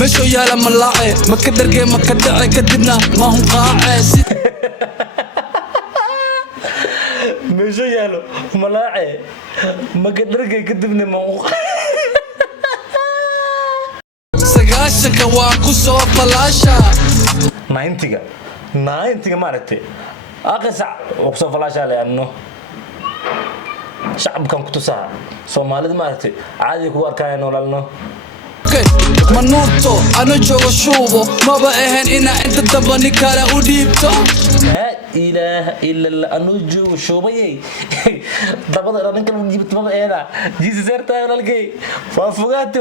مشو يالا ملاعي ما كدرقي ما كدعي كدبنا ما هم قاعي مشو يالا ملاعي ما كدرقي كدبنا ما هم سقاشك واكو سوى فلاشا ناينتيغا مارتي أقصى وقصة فلاشة لأنه شعب كان كتوسها سومالي مارتي عادي كوار كاين ولا لنا منورتو أنا جوا شوبو ما بقهن إنا أنت دبني كارا وديبتو لا إله إلا الله أنا جوا شوبي دبنا أنا كم جبت ما بقينا جيس زرتا ولا لقي فافقات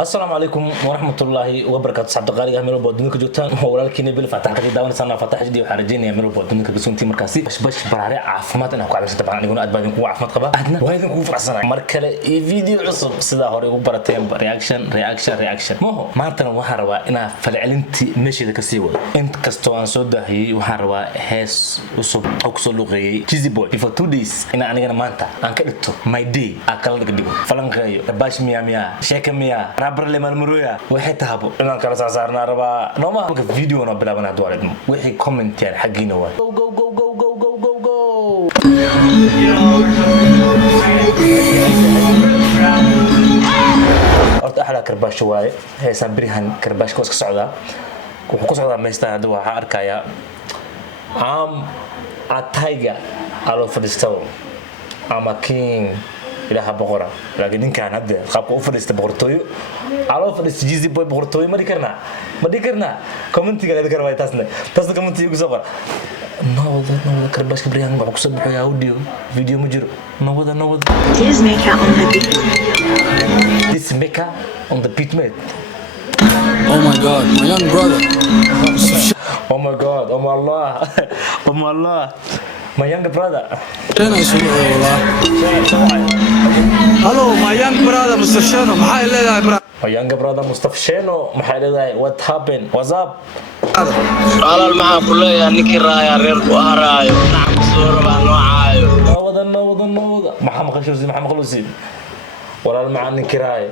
السلام عليكم ورحمة الله وبركاته صعد قاري أمير بودنك جوتان ولا لكني بالفتح قدي داون سنة فتح جدي وحرجيني أمير بودنك بسنتي مركزي باش براري عفمات أنا كوعد طبعا يكون أدبان يكون عفمات قبا أدنى وهذا يكون فرصنا مركلة فيديو عصب سدا هوري وبرتين رياكشن مو ما أنت waxaan rabaa inaa falcelintii meeshida ka sii wado inta kastoo aan soo daahiyay waxaan rabaa hees cusub oo kusoo luqeeyay Cheesy Boy before 2 days ina anigana maanta aan ka dhigto my day aan kala dhigo falanqeeyo bash miya sheeka miya rabar le malmuroya waxay tahabo inaan kala saarnaa rabaa nooma marka video na bilaabana hadwaalid wixii comment yar xaqiina waa go أحلى كرباش واي هي سابريهن كرباش كوس كسعودة وكسعودة ميستا دوا حاركايا عام عتايجا على فدستو عما كين إلى بقرة لكن إن كان هذا خاب فدست بقرتوي على فدست جيزي بوي بقرتوي ما ديكرنا كومنتي قاعد ذكر واي تاسنا كومنتي يقول نوضة كرباش كبريان ما بقصد بحياة أوديو فيديو مجرو نوضة This Mecca on the beat mate. Oh my god, my young brother. Oh my god, oh my Allah. Oh my Allah. My younger brother. Hello, my young brother Mr. Shano. محاي ليلة brother. My younger brother Mustafa Shano. محاي ليلة. What happened? What's up? على المحا كلها نكي رايا ريركو أهرايو نعم صورة بانوعايو نوضة محمد خلوسي ولا المعاني كراي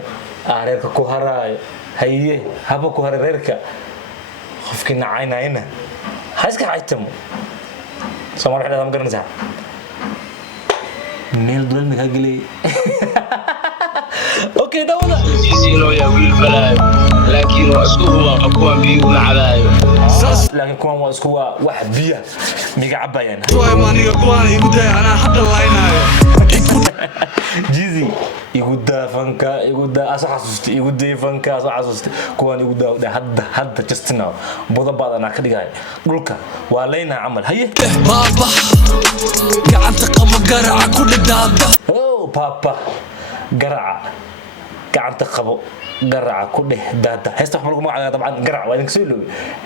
أهريرك كوهراي هيه هبا كوهريرك خفكنا عينا هاسك عيتمو سمار حدا دام قرنزها ميل دول مكاقلي اوكي دولة جيزينو يا ويل بلايو لكن واسكوه أكوان بيو نعلايو لكن كوان واسكوه واحد بيا ميقا عبايان شوي ماني قواني يقول أنا حق اللاينايو جيزي يقول فنكا يقول أصحصت يقول فنكا أصحصت كوان يقول هذا جستنا بوضع بعض أنا كده جاي قولك وعلينا عمل هي بابا قاعد تقوم قرعة كل دابة أوه بابا قرعة قاعد تقوم قرعة كل دادة هستا حلوة معها طبعا قرعة وين كسيلو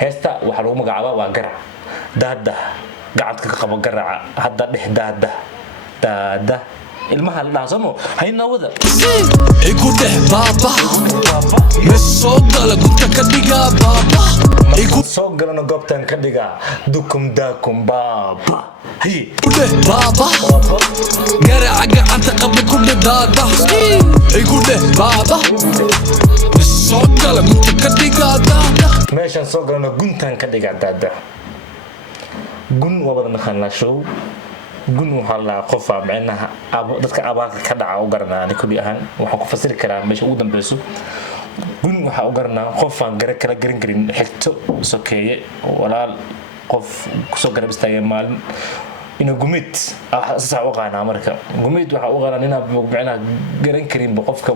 هستا وحلوة معها وقرعة دادة قاعد تقوم قرعة هذا دادة المحل لازمه هاي نوضة يقول بابا مش صوت لا كنت كديقا بابا يقول صوت لنا قبتن كديقا داكم بابا هي بابا قرع قاعد تقبل كل دادا يقول بابا مش صوت لا كنت كديقا دادا ماشي صوت لنا قنتن كديقا دادا قن وبدنا خلنا شو gun waxaa la qofa macnaha dadka abaarka ka dhaca u garanaa kulli ahaan waxaan ku fasiri karaa meesha ugu dambayso gun waxa u garanaa qof aan garan karin xigto sokeeye walaal qof ku soo garab istaagay maalin ina gumid sax u qaana marka gumid waxa u qaana inaa macnaha garan karin qofka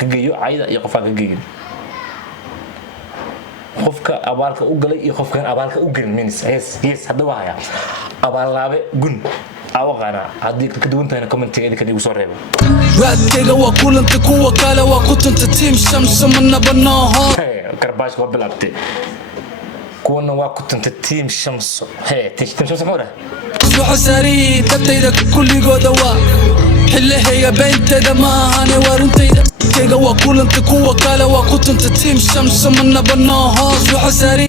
ka geeyo ayda iyo qofka ka geeyo qofka abaalka u galay iyo qofkan abaalka u galin means yes hada waaya abaalaabe gun awaqana hadii ka duwantayna commentiga ka digu soo reebo waadkayga waa kulanta kuwa kale waa ku tunta team shamsa manabanaha karbash ko bilabte kuwana waa ku tunta team shamso team shamso xoora waxa sari dadayda kulligooda waa xillihiya beentayda maahan waruntayda kayga waa kulanta kuwa kale waa ku tunta team shamsa manabanaha waxa sari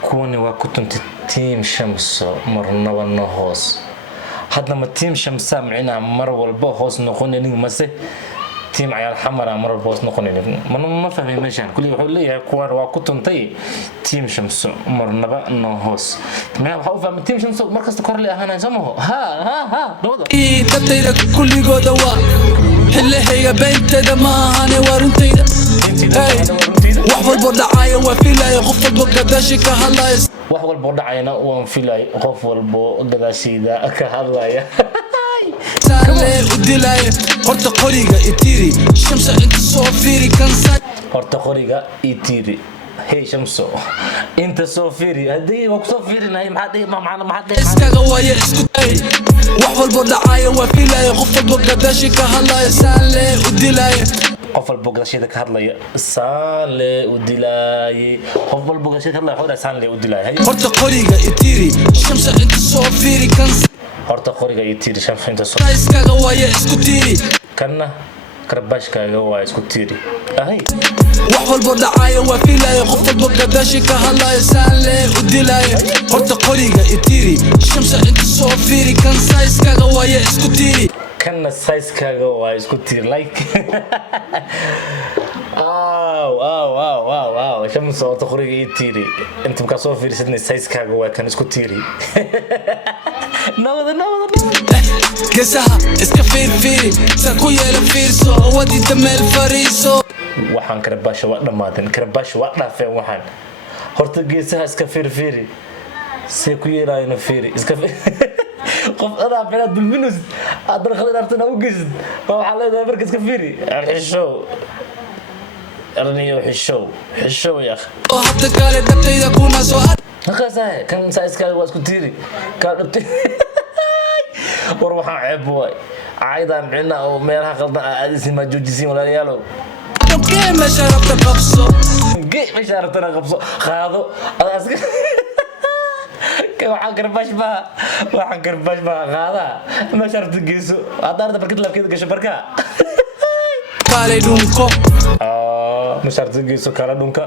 kuwana waa ku tunta team shamso marnaba hoos hadda ma team shamsa macna mar walba hoos noqonaynin mase تيم عيال حمر مر البوس نقولين ما فهمي مشان كل يقول لي كوان وكنتي تيم شمس مر نبا نهوس ما هو فهم تيم شمس مركز تكور لي أنا سموه ها نوضة تطيرك كل جودوا حل هي بنت دما أنا ورنتيدا وحول بدعاية وفيلا يخف البقداشي كهلا وحول بدعاينا وفيلا يخف البقداشي كهلا سالي ودلاي horta qoriga itiri shamsa inta soo fiiri kansa horta qoriga itiri hey shamso inta soo fiiri hadii ma ku soo fiirinay maxaa iskaga waya isku day wax walba dhacaya waa fiilay qof walba gadashi ka hadlaya saale udilay qof walba gadaashida ka hadlaya saale udilay qof walba gadaashida ka hadlaya xoolo saale udilay horta qoriga itiri shamsa inta soo fiiri kansa horta qoriga itiri shamsa inta soo iskaga waya isku tiri kana karbashkaaga waa isku tiri ahay wax walba dhacaya waa fiilay qof walba gadashi ka hadlaya saale udilay horta qoriga itiri shamsa inta soo fiiri kansa iskaga waya isku tiri kana size-kaaga waa isku tiri like واو شمس صوت خريج يتيري انت مكسور في سيدني سايز كاغو كان اسكو تيري نوض كسها اسكفير فيري ساكو يلا فيرسو ودي تمل فريسو waxaan karbaasho waa dhamaadin karbaasho waa dhaafeen waxaan horta geesaha iska fiiri see ku yeelayno fiiri iska qof adaa bela dulminus aad rakhdan artana u geesid waxa leedahay marka iska fiiri xisho أرني حشو يا أخي. وحتى قال دبتي إذا كنا سؤال. نقصها كان سايس كذا واسكتيري كان دبتي. وروح عبوي عايدا معنا أو ميرها غلطنا أديسي ما جوجيسي ولا ريالو. أوكي ما شربت قبصو. جي ما شربت أنا قبصو خاضو أنا أسكت. waxaan karbash ba qaada ma shartu geeso adarda barkad labkeed gasho barka kale dunko ma shartu geeso kala dunka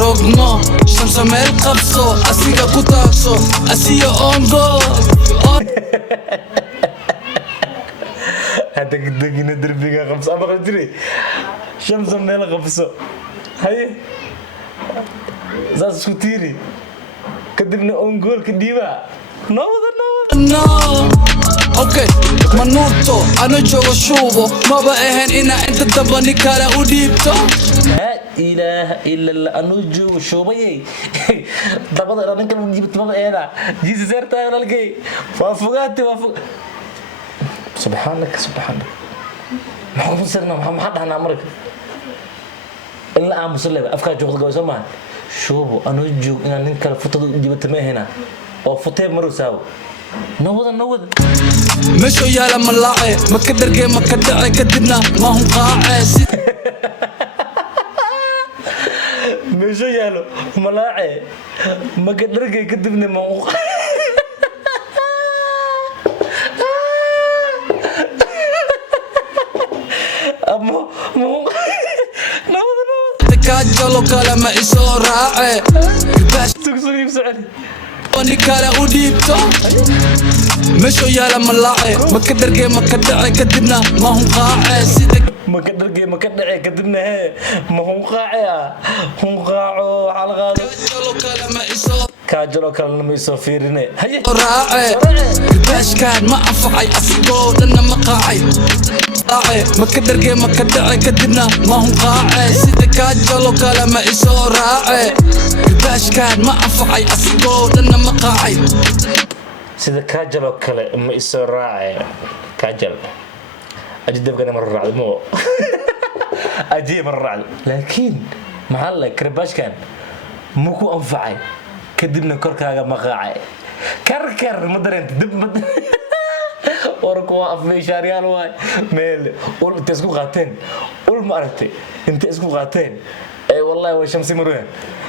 rogno shamsa meel qabso asiga ku taagso asiya ongo hada degina darbiga qabso ama qadri shamsa meel qabso hay zaas isku tiiri kadibna on goolka dhiiba no okay manuurto ana joogo shuubo maba ahayn ina inta dambani kale u dhiibto la ilaaha illa allah anu joogo shuubayay dabada ninka u dhiibto maba eeda jiis zeertaa walaalkay waa fogaati subhanaka maxaa sirna maxaa dhahnaa marka illa aan muslima afka joogdo go'so ma شوفوا أنا أجو إن أنك الفترة جبت مهنا أو فترة مرساو نوض مشوا يا لما لاعي ما كدر جيم ما كدر كدبنا ما هم قاعس مشوا يا له ملاعي ما كدر جيم كدبنا ما هم كاجلو كلام إسراء باش تقصني بسعري وني كلا وديبتو مشوا يا لما لاعي ما كدر جيم ما كدر كدبنا ما هم قاعس ما كدر جيم ما كدر كدبنا ما هم قاعيا هم قاعوا على غالي كاجلو كلام إسوفيرني هي راعي باش كان ما أنفعي أسيقو لأنه ما قاعي ما كدر جيم ما كدر كدبنا ما هم قاعد سيدا كاجلو كلام إسراء باش كان ما أنفعي أسيقو لأنه ما قاعد سيدا كاجلو كلام إسراء كاجل أجد بقنا مرة رعد مو أجي مرة رعد لكن محل كرباش كان مكو أنفعي كدبنا كركا ما قاعد كركر مدرين دب وركوا أفميشار يا لواي ميل قول تسكو قاتين قول ما أردت أنت تسكو قاتين أي والله وشمسي مروان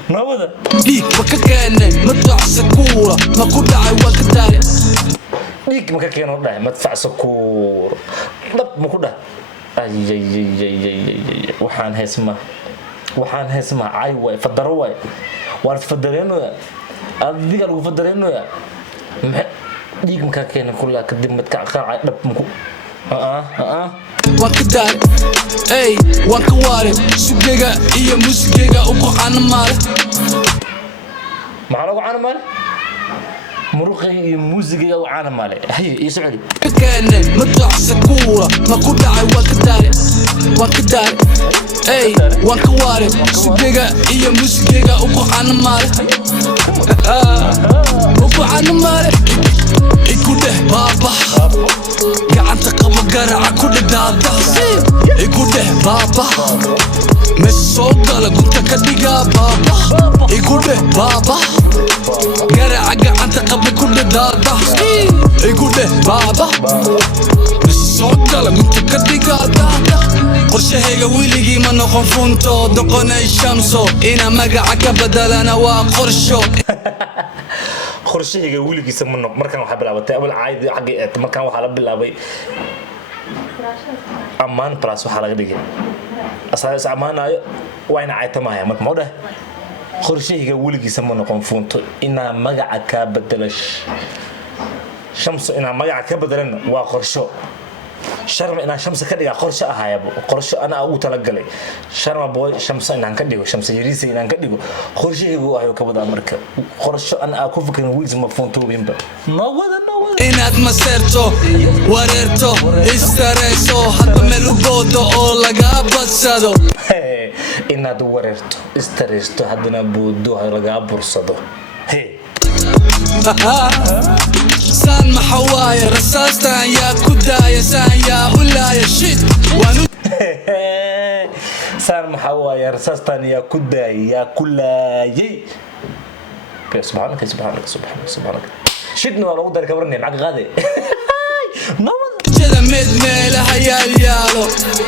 ما بده ديك مكاكين مدفع سكورة ما كنت عايوال كتاري ديك مكاكين والله مدفع سكور لب ما كنت أي وحان هسمة عايوال فدرواي وارد فدرينو يا أديك ألو فدرينو يا ديك مكاكين كلها كدب متكعقاع دب مكو waan ka daare ey waan ka waare sugayga iyo muusigayga ugu caana maale maxaa lagu caana maale muruqayga iyo muusigayga ugu caana maale haye ii socoli كان مدعس كورة ما كنت عاي وانكداري اي وانكواري سجيجا ايا موسيجيجا اوكو عنا مالي اوكو عنا مالي ايكو ده بابا قاعد تقوى قرع كل دادا ايكو ده بابا مش صوقة قلت كدقا بابا ايكو ده بابا قرع قاعد تقوى كل دادا ايكو ده بابا مش صوقة قلت كدقا دادا qorshahayga wiligii ma noqon funto doqonay shamso ina magaca ka badalana waa qorsho qorshahayga wiligiisa ma noqon markaan waxa bilaabatay abal caadi xaqi ee markaan waxa la bilaabay amaan plus waxa laga dhigay asaas amaanayo waa ina aytamaaya marka ma dhahay qorshahayga wiligiisa ma noqon funto ina magaca ka badalash shamso ina magaca ka badalana waa qorsho sharma inaan shamsa ka dhigaa qorsho ahaayaba qorsho ana ugu talagalay sharma boy shamsa inaan ka dhigo shamsa yariisa inaan ka dhigo qorshahaygu ayo ka wada marka qorsho ana ku fikirin wiils ma fontooyinba no wada inaad maseerto wareerto istareeso hadda meel u boodo oo laga badsado inaad wareerto istareesto haddana boodo laga bursado hey سان محوايا رصاصتان يا كدايا سان يا ولايا شيت وانو سان محوايا رصاصتان يا كدايا يا كلاي سبحانك سبحانك سبحانك سبحانك شدنا ولا قدر كبرني معك غادي جدا ميلها يالو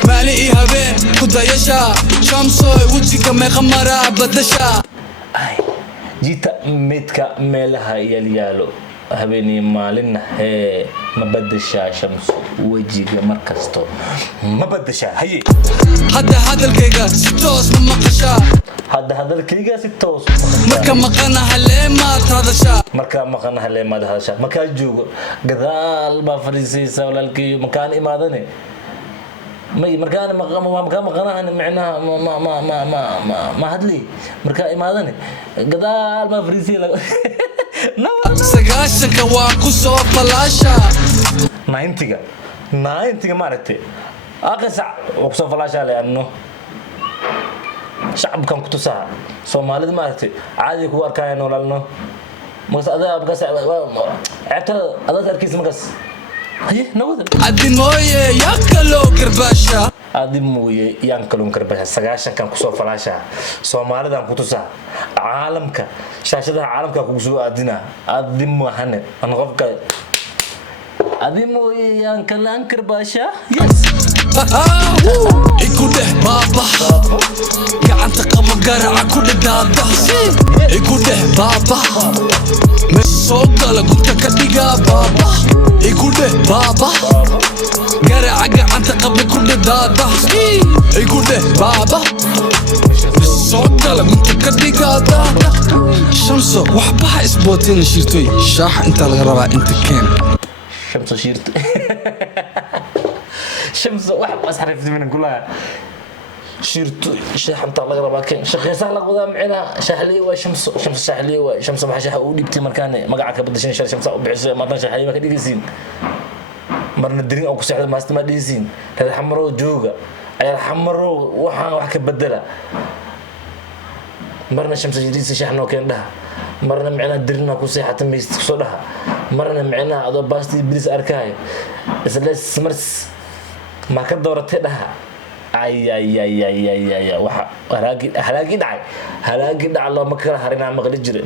مالي إيها بين كدايا شا شمسوي وجهك ما خمرا بدشا جيتا ميتكا ميلها يالو habeenii maalina hee ma badashaa shamsu wajiga markasto ma badashaa haye hadda hadalkayga si toos ma maqashaa hadda hadalkayga si toos marka maqanaha leemaad hadashaa marka maqanaha leemaad hadashaa markaa joogo gadaal baa fadhiisaysa walaalkayo makaan imaadane markaan maqanaha micnaha ma hadli markaa imaadane gadaal baa fadhiisay sagaashanka waa ku soo falaasha 90 maaragtay aqsac oo ku soo falaasha leeyano shacabkan ku tusaa Soomaalida maaragtay caadi ku arkayaan nololno mas adaa abkas ceebta adaa arkiis markas haye nawada adimoye yakalo karbasha adimoye yankalo karbasha sagaashankan ku soo falaasha Soomaalidan ku tusaa caalamka shaashadaha caalamka ku soo aadina adimo hane an qofka adimo yaan kalaan karbasha yes iku deh baba gacanta qabo garaca ku dhadaada iku deh baba mes soo gala gunta ka dhiga baba iku deh baba garaca gacanta qabo ku dhadaada iku deh baba صوتك قلت كديك هذا شمس وحبها اسبوتين شيرتوي شاح انت الغرباء انت كين شمس شيرت شمس وحب اسحرف من كلها شيرتوي شاح انت الغرباء كين شيخ سهل قضا معنا شحلي وشمس شمس شحلي وشمس ما شاح وديبتي مركاني مقعك بدشين شمس وبعس ما شحلي ما كديسين مرنا الدرين او كسعد ما استما ديسين هذا حمرو جوجا اي حمرو wax ka bedela marna shamsa jidis shaxno keen dhaha marna macna dirna ku seexata meest soo dhaha marna macna ado baasti bilis arkay isla smars ma ka dooratay dhaha ay waxa halaagi dhacay loo ma kala harina maqli jiray